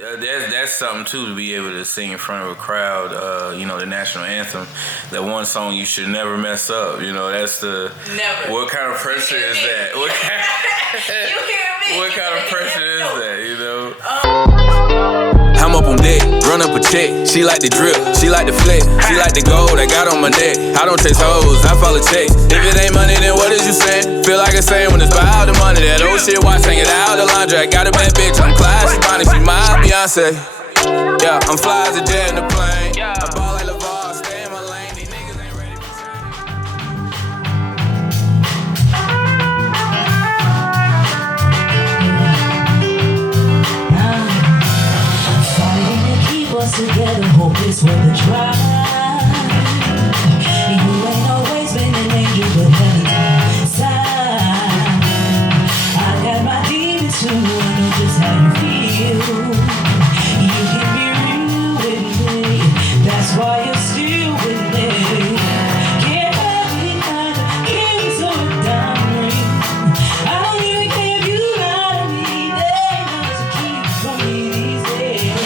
that's something too, to be able to sing in front of a crowd. The national anthem. That one song you should never mess up. That's the never. What kind of pressure is that? You hear me? What kind of pressure is that? I'm up on deck, run up a check. She like the drip, she like the flex, she like the gold I got on my neck. I don't chase hoes, I follow checks. If it ain't money, then what is you saying? Feel like a saying when it's about the money. That old shit, watch hanging out the laundry. I got a bad bitch, I'm Clyde, she Bonnie, she my Beyonce. Yeah, I'm fly as a jet in the plane. I ball like LeVar, stay in my lane. These niggas ain't ready for us together, hope it's worth a try. You ain't always been an angel, but heaven's side. I got my demons too, I know just how you feel. You can be real with me, that's why you're still with me. Can't have me either, can't be so down. I don't even care if you lie to me, they know to keep from me these days.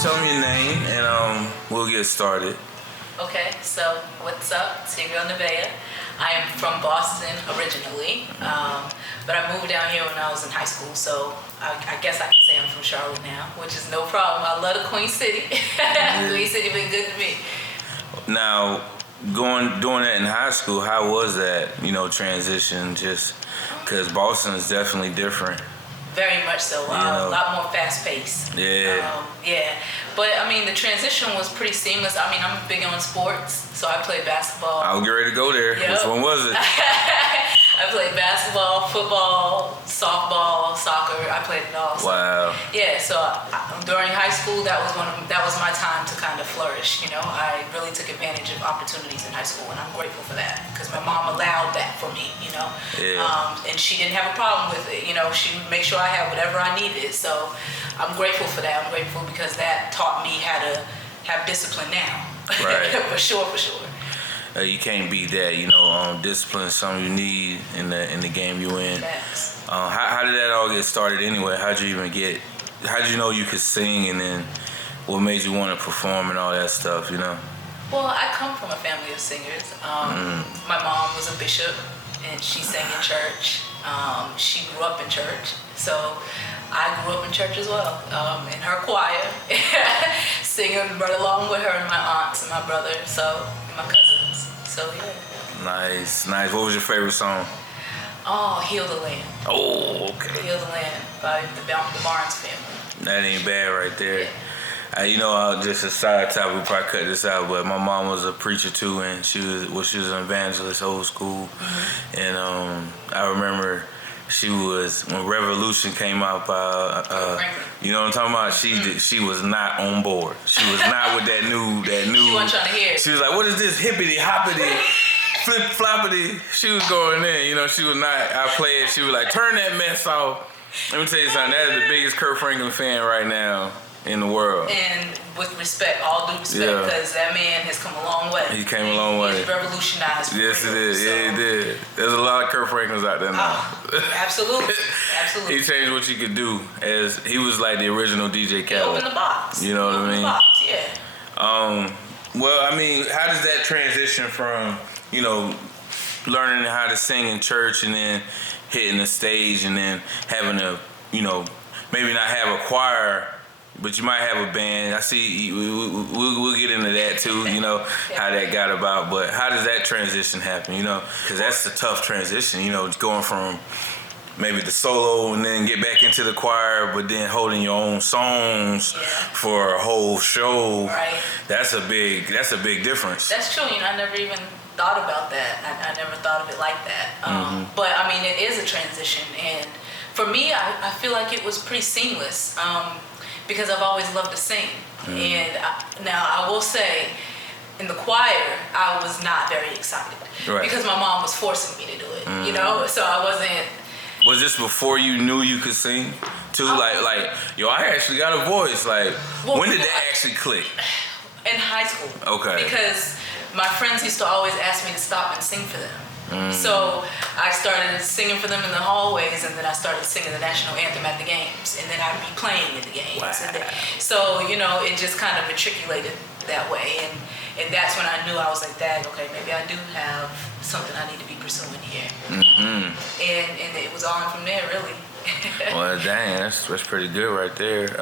Tell them your name, and we'll get started. Okay, so what's up? It's Neveah. I am from Boston originally, but I moved down here when I was in high school, so I guess I can say I'm from Charlotte now, which is no problem. I love the Queen City. Queen City been good to me. Now, doing that in high school, how was that, transition? Just because Boston is definitely different. Very much so. A lot more fast-paced. Yeah. Yeah. But, the transition was pretty seamless. I'm big on sports, so I played basketball. I was getting ready to go there. Yep. Which one was it? I played basketball, football, softball, soccer. I played it all. So, wow. Yeah, so during high school, that was my time to kind of flourish. I really took advantage of opportunities in high school, and I'm grateful for that because my mom allowed that for me. Yeah. And she didn't have a problem with it. She would make sure I had whatever I needed. So I'm grateful for that. I'm grateful because that taught me how to have discipline now. Right. For sure. You can't beat that, discipline is something you need in the game you in. Yes. How did that all get started anyway? How'd you know you could sing, and then what made you want to perform and all that stuff, Well, I come from a family of singers. My mom was a bishop, and she sang in church. She grew up in church, so I grew up in church as well, in her choir, singing right along with her and my aunts and my brother, and my cousins. So yeah. Nice. What was your favorite song? Oh, Heal the Land. Oh, okay. Heal the Land by the Barnes family. That ain't bad right there. Yeah. Just a side topic, we'll probably cut this out, but my mom was a preacher too, and she was an evangelist, old school. Mm-hmm. And I remember when Revolution came out by, you know what I'm talking about? She was not on board. She was not with that new. She wasn't trying to hear it. She was like, what is this hippity hoppity? Flip floppity. She was going in, she was not. I played. She was like, turn that mess off. Let me tell you something. That is the biggest Kurt Franklin fan right now in the world. And with respect, all due respect, because that man has come a long way. He came a long way. He's revolutionized. Yes, it is. Yeah, he did. There's a lot of Kurt Franklins out there now. Absolutely. He changed what you could do. As he was like the original DJ Khaled. He opened the box. You know what I mean? The box, yeah. Well, how does that transition from learning how to sing in church and then hitting the stage and then having to maybe not have a choir, but you might have a band. I see. We'll get into that too. How that got about. But how does that transition happen? Because that's the tough transition. Going from maybe the solo and then get back into the choir, but then holding your own songs for a whole show. Right. That's a big difference. That's true. I never even thought about that. I never thought of it like that. But I mean, it is a transition, and for me, I feel like it was pretty seamless because I've always loved to sing. And now I will say, in the choir, I was not very excited because my mom was forcing me to do it. You know, so I wasn't. Was this before you knew you could sing too? Like, yo, I actually got a voice. Like, when did that actually click? In high school. Okay. Because my friends used to always ask me to stop and sing for them. So I started singing for them in the hallways, and then I started singing the national anthem at the games, and then I'd be playing at the games. Wow. And then, so, you know, it just kind of matriculated that way. And that's when I knew, I was like, Dad, okay, maybe I do have something I need to be pursuing here. And it was on from there, really. Well, dang, that's pretty good right there.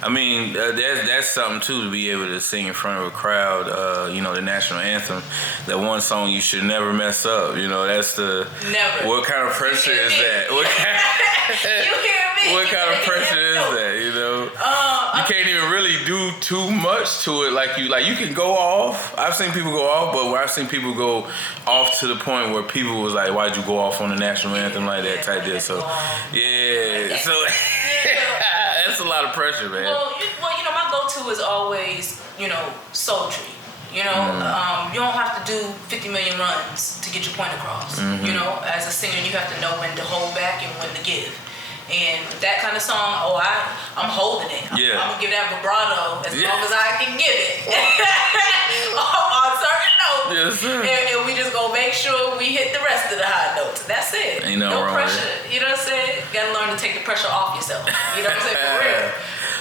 I mean, that's something too, to be able to sing in front of a crowd. You know, the national anthem. That one song you should never mess up. You know, that's the. Never. What kind of pressure is that? You hear me? What kind of pressure is that? You know, you can't even really do too much to it. Like you can go off. I've seen people go off, but where I've seen people go off to the point where people was like, "Why'd you go off on the national anthem like that?" type deal. So, yeah. So that's a lot of pressure, man. Well, you know, my go-to is always, you know, sultry. You know, you don't have to do 50 million runs to get your point across. You know, as a singer, you have to know when to hold back and when to give. And that kind of song, I'm holding it. I'm gonna give that vibrato as long as I can give it on certain notes. Yes, sir. And we just gonna make sure we hit the rest of the high notes. That's it. Ain't no wrong pressure. with it. You know what I'm saying? You gotta learn to take the pressure off yourself. You know what I'm saying? For real.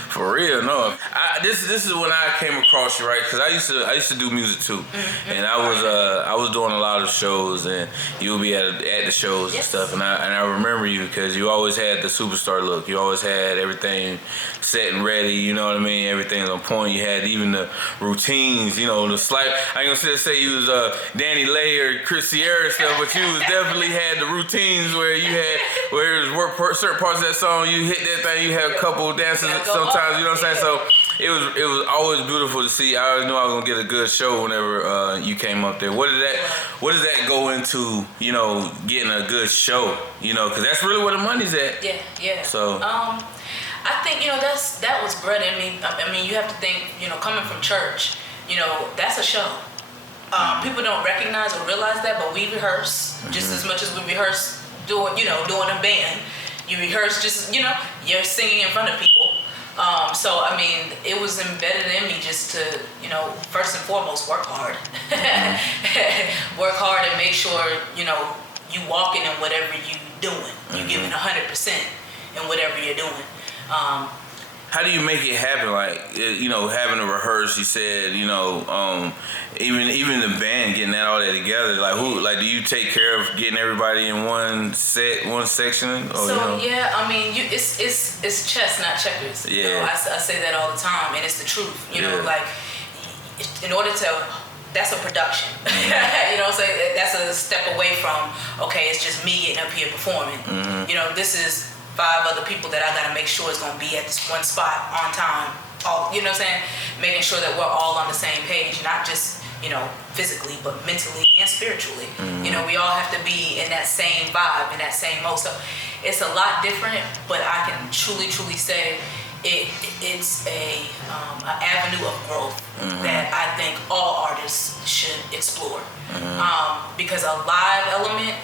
For real, no. This is when I came across you, right? Because I used to do music too, and I was doing a lot of shows, and you would be at the shows and stuff, and I remember you because you always had the superstar look. You always had everything set and ready. You know what I mean? Everything's on point. You had even the routines. You know, the slight. I ain't gonna say you was Danny Lay or Chris Sierra and stuff, but you was definitely had the routines where you had where it was certain parts of that song. You hit that thing. You had a couple dances sometimes. You know what I'm saying? So it was always beautiful to see. I always knew I was gonna get a good show whenever you came up there. What does that go into? You know, getting a good show. You know, because that's really where the money's at. Yeah. So I think, you know, that was bred in me. I mean, you have to think, you know, coming from church, you know, that's a show. People don't recognize or realize that, but we rehearse just as much as we rehearse doing a band. You rehearse just, you know, you're singing in front of people. So, I mean, it was embedded in me just to, you know, first and foremost, work hard. Work hard and make sure, you know, you walking in whatever you doing. You giving 100% in whatever you're doing. how do you make it happen? Like, you know, having to rehearse. You said, you know, even the band, getting all that together. Like, do you take care of getting everybody in one section? Or, so, you know? yeah, I mean, it's chess, not checkers. Yeah. You know, I say that all the time, and it's the truth. You know, like, in order to, that's a production. Mm-hmm. You know what I'm saying? That's a step away from, okay, it's just me getting up here performing. Mm-hmm. You know, this is 5 other people that I gotta make sure is gonna be at this one spot on time. You know what I'm saying? Making sure that we're all on the same page, not just, you know, physically, but mentally and spiritually. Mm-hmm. You know, we all have to be in that same vibe, in that same mode. So it's a lot different, but I can truly say it's an avenue of growth that I think all artists should explore. Because a live element,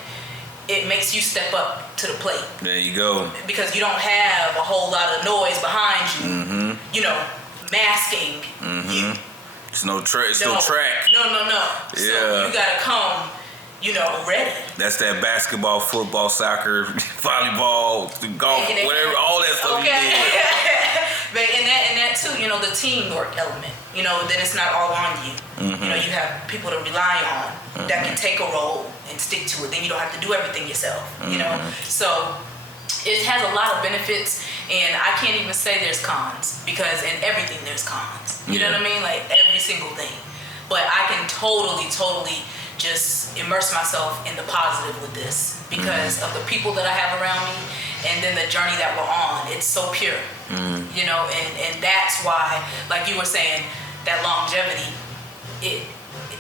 it makes you step up to the plate. There you go. Because you don't have a whole lot of noise behind you, you know, masking you. It's no track. No track. No. Yeah. So you gotta come, you know, ready. That's that basketball, football, soccer, volleyball, golf, whatever, all that stuff you did. But and that too, you know, the teamwork element. You know, then it's not all on you. You know, you have people to rely on that can take a role and stick to it. Then you don't have to do everything yourself. You know, so it has a lot of benefits, and I can't even say there's cons, because in everything there's cons. You know what I mean? Like every single thing. But I can totally just immerse myself in the positive with this because of the people that I have around me, and then the journey that we're on. It's so pure. You know, and that's why, like you were saying, that longevity,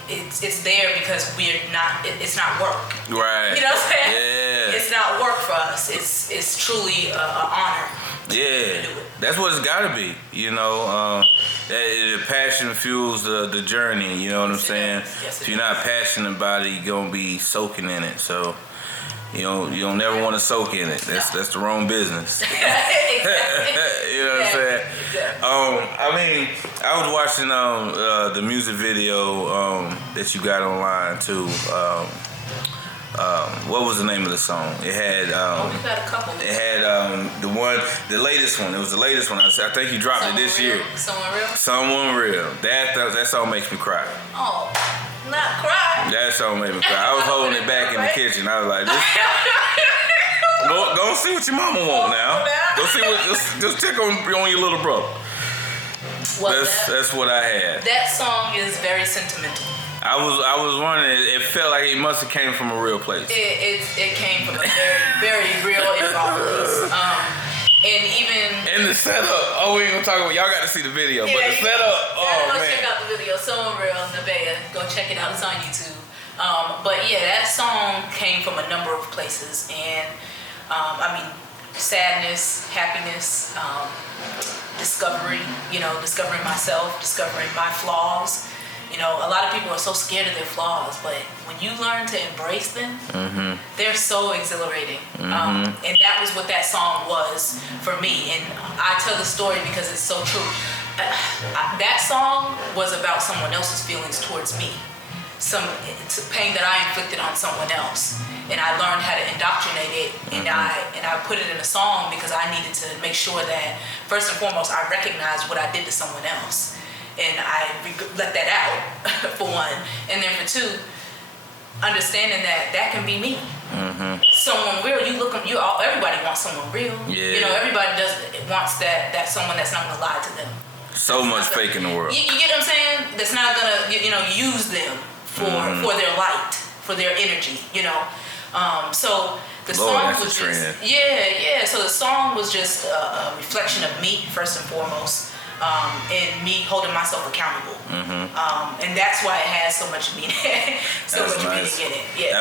it's there because it's not work. Right. You know what I'm saying? Yeah. It's not work for us. It's truly an honor. Yeah, that's what it's gotta be. You know, the passion fuels the journey. You know what I'm saying? Yes, if you're not passionate about it, you're gonna be soaking in it. So, you don't never want to soak in it. That's the wrong business. Exactly. You know what I'm saying? Exactly. I mean, I was watching the music video that you got online too. What was the name of the song? It had. We got a couple. It had the latest one. It was the latest one. I think you dropped it this year. Someone real. Someone real. That song makes me cry. Oh, not cry. That song made me cry. I was holding it back in the kitchen. I was like, go see what your mama want now. Go see what. Just check on your little brother. Well, that's what I had. That song is very sentimental. I was wondering. It felt like it must have came from a real place. It came from a very very real and raw place. And even and the setup. Oh, we ain't gonna talk about. Y'all got to see the video, but the setup. Oh go man. check out the video. Someone real, Neveah. Go check it out. It's on YouTube. But yeah, that song came from a number of places, and I mean, sadness, happiness, discovery. Discovering myself, discovering my flaws. A lot of people are so scared of their flaws, but when you learn to embrace them, they're so exhilarating. And that was what that song was for me. And I tell the story because it's so true. That song was about someone else's feelings towards me. It's a pain that I inflicted on someone else. And I learned how to indoctrinate it, and I put it in a song because I needed to make sure that, first and foremost, I recognized what I did to someone else. And I let that out, for one. And then for two, understanding that can be me. Someone real, everybody wants someone real. Yeah. Everybody wants that someone that's not gonna lie to them. So much fake in the world. You get what I'm saying? That's not gonna, use them for their light, for their energy, So the song was just, so the song was just a reflection of me, first and foremost. And me holding myself accountable, and that's why it has so much meaning, meaning in it. Yeah.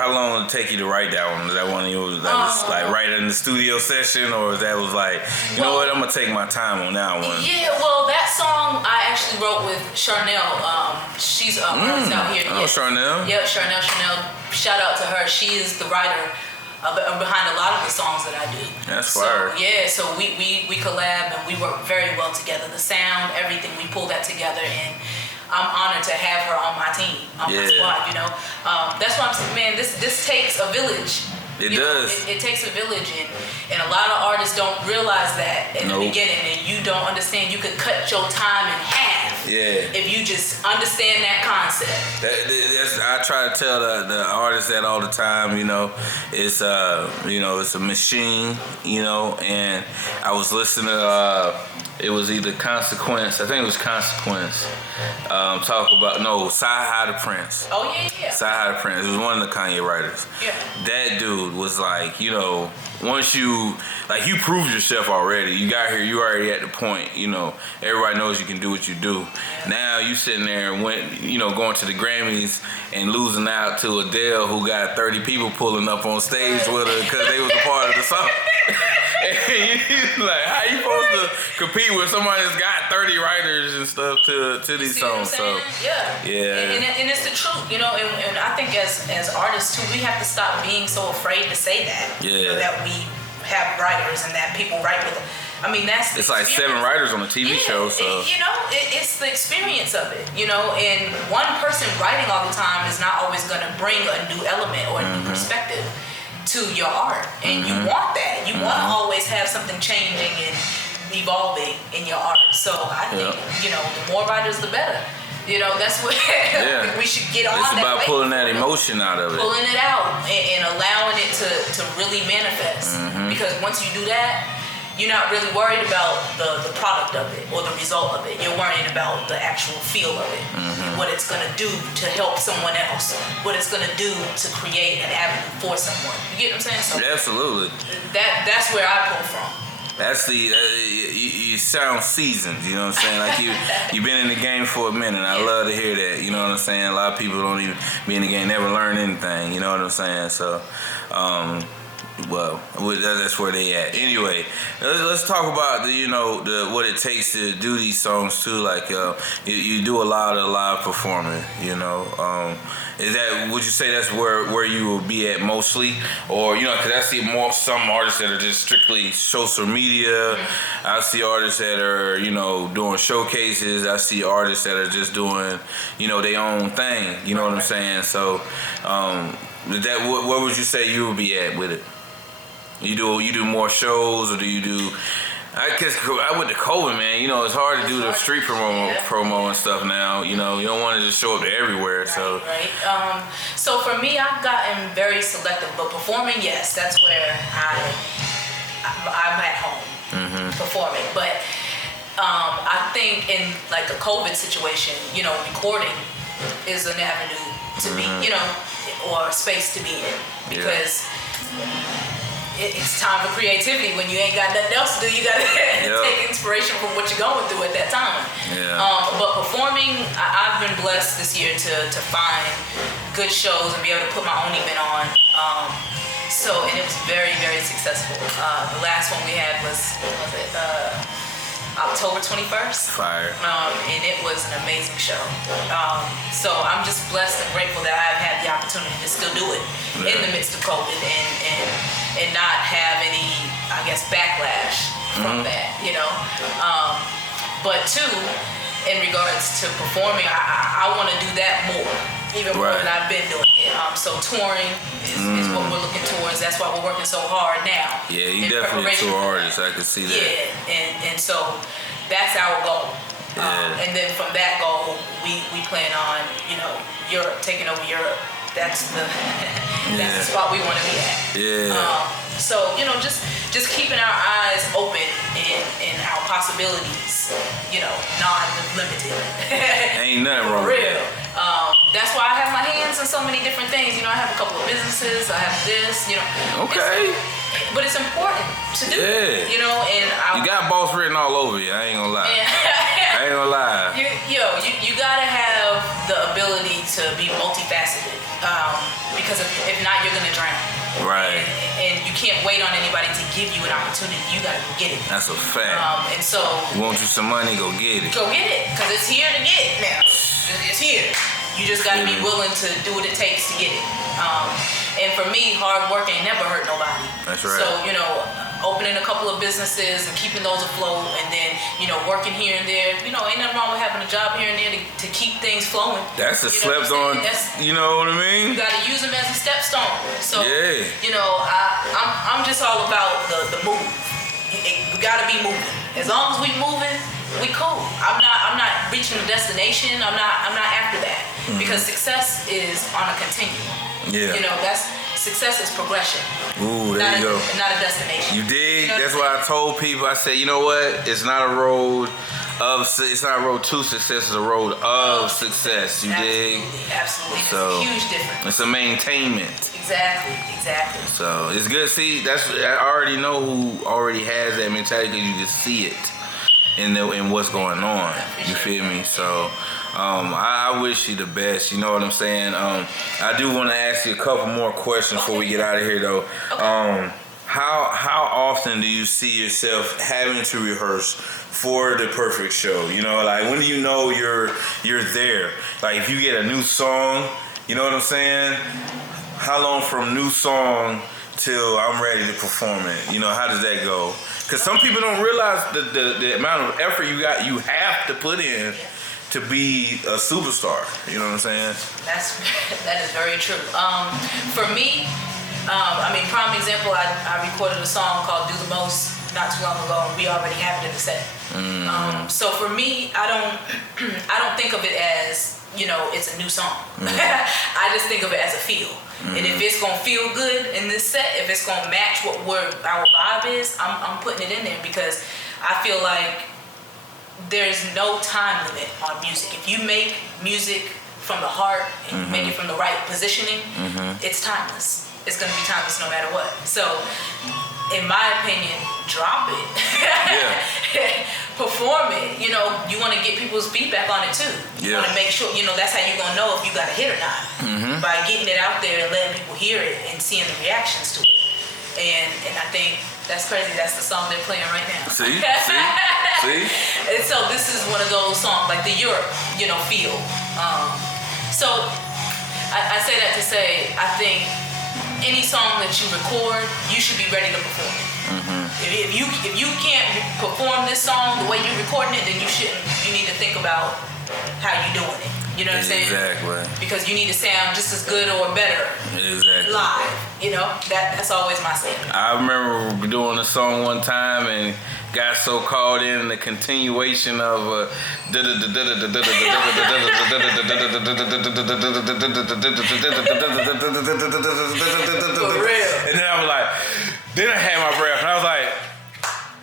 How long did it take you to write that one? Was that one of yours that was like right in the studio session, or that was like, you know what, I'm gonna take my time on that one? Yeah, well, that song I actually wrote with Charnel. She's an artist out here. Oh, Charnel. Yeah, Charnel. Shout out to her. She is the writer behind a lot of the songs that I do. That's fire. Yeah, so we collab and we work very well together. The sound, everything, we pull that together, and I'm honored to have her on my team, on my squad. That's why I'm saying, man, this takes a village. It does. It takes a village, and a lot of artists don't realize that in the beginning, and you don't understand. You could cut your time in half. Yeah. If you just understand that concept. I try to tell the artists that all the time. It's it's a machine. And I was listening to it was either Consequence. I think it was Consequence. Talk about Sci-Hi the Prince. Oh yeah. Sci-Hi the Prince. It was one of the Kanye writers. Yeah. That dude was like, once you proved yourself already, you got here, you already at the point, everybody knows you can do what you do. Yeah. Now you sitting there and going to the Grammys and losing out to Adele, who got 30 people pulling up on stage with her because they was a part of the song. Like, how you supposed to compete with somebody that's got 30 writers and stuff to these songs? So yeah. And it's the truth, and I think as artists too, we have to stop being so afraid to say that. Yeah. That we have writers and that people write with them. I mean, that's it's like 7 writers on a TV show. So it's the experience of it. And one person writing all the time is not always going to bring a new element or a new perspective to your art, and you want that. You want to always have something changing and evolving in your art. So I think the more writers, the better. That's what we should get on. It's that about way. pulling that emotion out of it, pulling it out, and allowing it to really manifest. Because once you do that, you're not really worried about the product of it or the result of it. You're worrying about the actual feel of it, what it's gonna do to help someone else, what it's gonna do to create an avenue for someone. You get what I'm saying? So absolutely. That's where I pull from. That's you sound seasoned, you know what I'm saying? Like you've been in the game for a minute. I love to hear that, you know what I'm saying? A lot of people don't even be in the game, never learn anything, you know what I'm saying? So, well, that's where they at. Anyway, let's talk about what it takes to do these songs too. Like you do a lot of live performing, you know. Would you say that's where you will be at mostly, or because I see some artists that are just strictly social media. I see artists that are doing showcases. I see artists that are just doing their own thing. You know what I'm saying? So, what would you say you would be at with it? You do more shows, or do you do? Because with the COVID, man, it's hard to do the street promo and stuff now. You don't want to just show up to everywhere. Right. So for me, I've gotten very selective, but performing, yes, that's where I'm at home performing. But I think in like a COVID situation, recording is an avenue to be, or a space to be in, because. It's time for creativity. When you ain't got nothing else to do, you gotta take inspiration from what you're going through at that time. But performing, I've been blessed this year to find good shows and be able to put my own event on. And it was very, very successful. The last one we had was October 21st. Fire. And it was an amazing show. So I'm just blessed and grateful that I've had the opportunity to still do it in the midst of COVID and not have any, I guess, backlash from that, But two, in regards to performing, I want to do that more, even more than I've been doing it. So touring is what we're looking towards. That's why we're working so hard now. Yeah, you definitely a tour artist. I can see that. Yeah, and so that's our goal. And then from that goal, we plan on, Europe, taking over Europe. That's the spot we want to be at. So just keeping our eyes open in our possibilities, non-limited. Ain't nothing wrong. For real. That's why I have my hands in so many different things. I have a couple of businesses. I have this. Okay. But it's important to do. And you got boss written all over you. I ain't gonna lie. I ain't gonna lie. You gotta have the ability to be multifaceted. Because if not, you're gonna drown. Right. And you can't wait on anybody to give you an opportunity. You gotta go get it. That's a fact. And so. You want you some money? Go get it. Go get it, because it's here to get now. It's here. You just gotta be willing to do what it takes to get it. And for me, hard work ain't never hurt nobody. That's right. So, opening a couple of businesses and keeping those afloat, and then, working here and there. Ain't nothing wrong with having a job here and there to keep things flowing. That's a slept on, you know what I mean? You gotta use them as a stepstone. So, yeah. I'm just all about the move. We gotta be moving. As long as we moving, we cool. I'm not reaching the destination. I'm not after that. Because success is on a continuum. Success is progression. Ooh, there you go. Not a destination. You dig? That's why I told people. I said, you know what? It's not a road it's not a road to success. It's a road of success. You dig? Absolutely. So it's a huge difference. It's a maintainment. Exactly. So it's good. See, I already know who already has that mentality, because you just see it in what's going on. You feel me? So. I wish you the best. You know what I'm saying? I do want to ask you a couple more questions before we get out of here, though. How often do you see yourself having to rehearse for the perfect show? Like, when do you know you're there? Like, if you get a new song, you know what I'm saying? How long from new song till I'm ready to perform it? How does that go? Because some people don't realize the amount of effort you have to put in to be a superstar. You know what I'm saying? That is very true. For me, prime example, I recorded a song called Do the Most not too long ago, and we already have it in the set. So for me, I don't think of it as, it's a new song. I just think of it as a feel. And if it's gonna feel good in this set, if it's gonna match what our vibe is, I'm putting it in there, because I feel like there's no time limit on music. If you make music from the heart and you make it from the right positioning, it's timeless. It's going to be timeless no matter what. So in my opinion, drop it. Yeah. Perform it. You know, you want to get people's feedback on it too. You want to make sure, you know, that's how you're going to know if you got a hit or not. By getting it out there and letting people hear it and seeing the reactions to it. And I think that's crazy. That's the song they're playing right now. See? And so this is one of those songs, like the Europe, you know, feel. So I say that to say, I think any song that you record, you should be ready to perform it. If you can't perform this song the way you're recording it, then you need to think about how you're doing it. You know what I'm saying? Exactly. Because you need to sound just as good or better live. You know, that's always my statement. I remember doing a song one time and got so caught in the continuation of and then I was like, then I had my breath and I was like,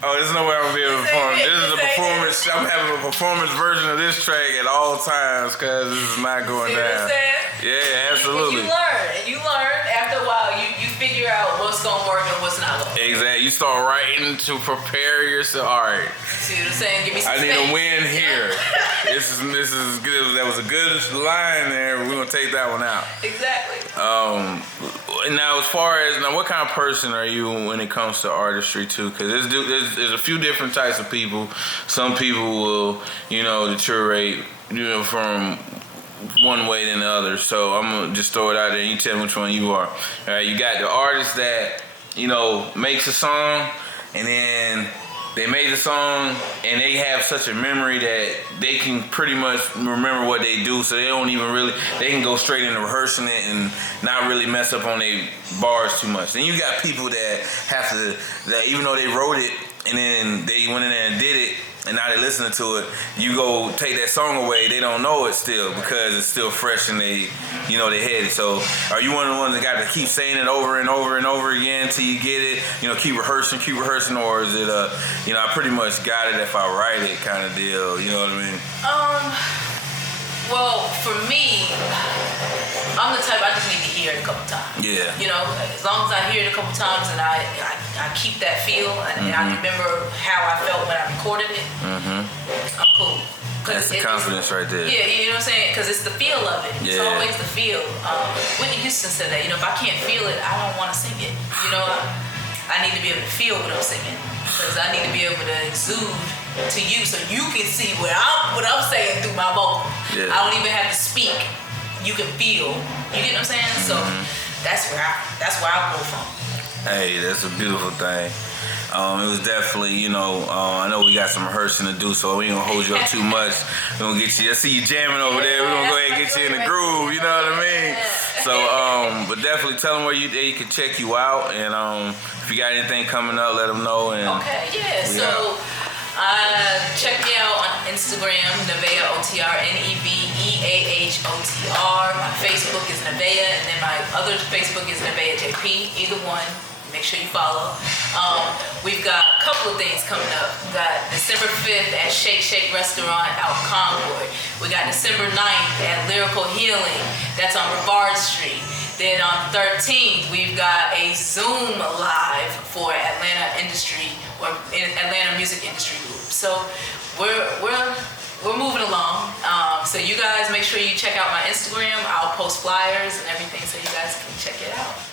oh, there's no way I'm gonna be able to perform. This is a performance. I'm having a performance version of this track at all times because this is not going down. Yeah, absolutely. You learn after a while. You figure out what's gonna work and what's not gonna work. Exactly. You start writing to prepare yourself. All right. See what I'm saying? Give me some I need a win here. This is good. That was a good line there. We're gonna take that one out. Exactly. Now, as far as what kind of person are you when it comes to artistry too? Because there's a few different types of people. Some people will, you know, deteriorate, you know, from one way than the other. So I'm gonna just throw it out there and you tell me which one you are. All right, you got the artist that, you know, makes a song and then they made the song and they have such a memory that they can pretty much remember what they do, so they don't even really, they can go straight into rehearsing it and not really mess up on their bars too much. Then you got people that have to, that even though they wrote it and then they went in there and did it, and now they're listening to it, you go take that song away, they don't know it still because it's still fresh in they, you know, they head. So are you one of the ones that got to keep saying it over and over and over again till you get it, you know, keep rehearsing, or is it a, you know, I pretty much got it if I write it kind of deal, you know what I mean? Well, for me, I'm the type, I just need to hear it a couple times. Yeah. You know, as long as I hear it a couple times and I keep that feel and I remember how I felt when I recorded it, I'm cool. That's the confidence right there. Yeah, you know what I'm saying? Because it's the feel of it. It's always the feel. Whitney Houston said that, you know, if I can't feel it, I don't want to sing it. You know, I need to be able to feel what I'm singing. Because I need to be able to exude to you so you can see what I'm saying through my vocal. Yeah. I don't even have to speak. You can feel. You get what I'm saying? So that's where I go from. Hey, that's a beautiful thing. It was definitely, you know, I know we got some rehearsing to do, so we ain't gonna hold you up too much. We're gonna get you, I see you jamming over there. We're gonna go ahead and get you in the groove, you know what I mean? So, but definitely tell them where they can check you out, and if you got anything coming up, let them know. And okay, yeah, so check me out on Instagram, Neveah, OTR, NEVEAHOTR. My Facebook is Neveah, and then my other Facebook is Neveah JP, either one. Make sure you follow. We've got a couple of things coming up. We got December 5th at Shake Shake Restaurant out in Concord. We got December 9th at Lyrical Healing. That's on Brevard Street. Then on the 13th, we've got a Zoom live for Atlanta Music Industry Group. So we're moving along. So you guys make sure you check out my Instagram. I'll post flyers and everything so you guys can check it out.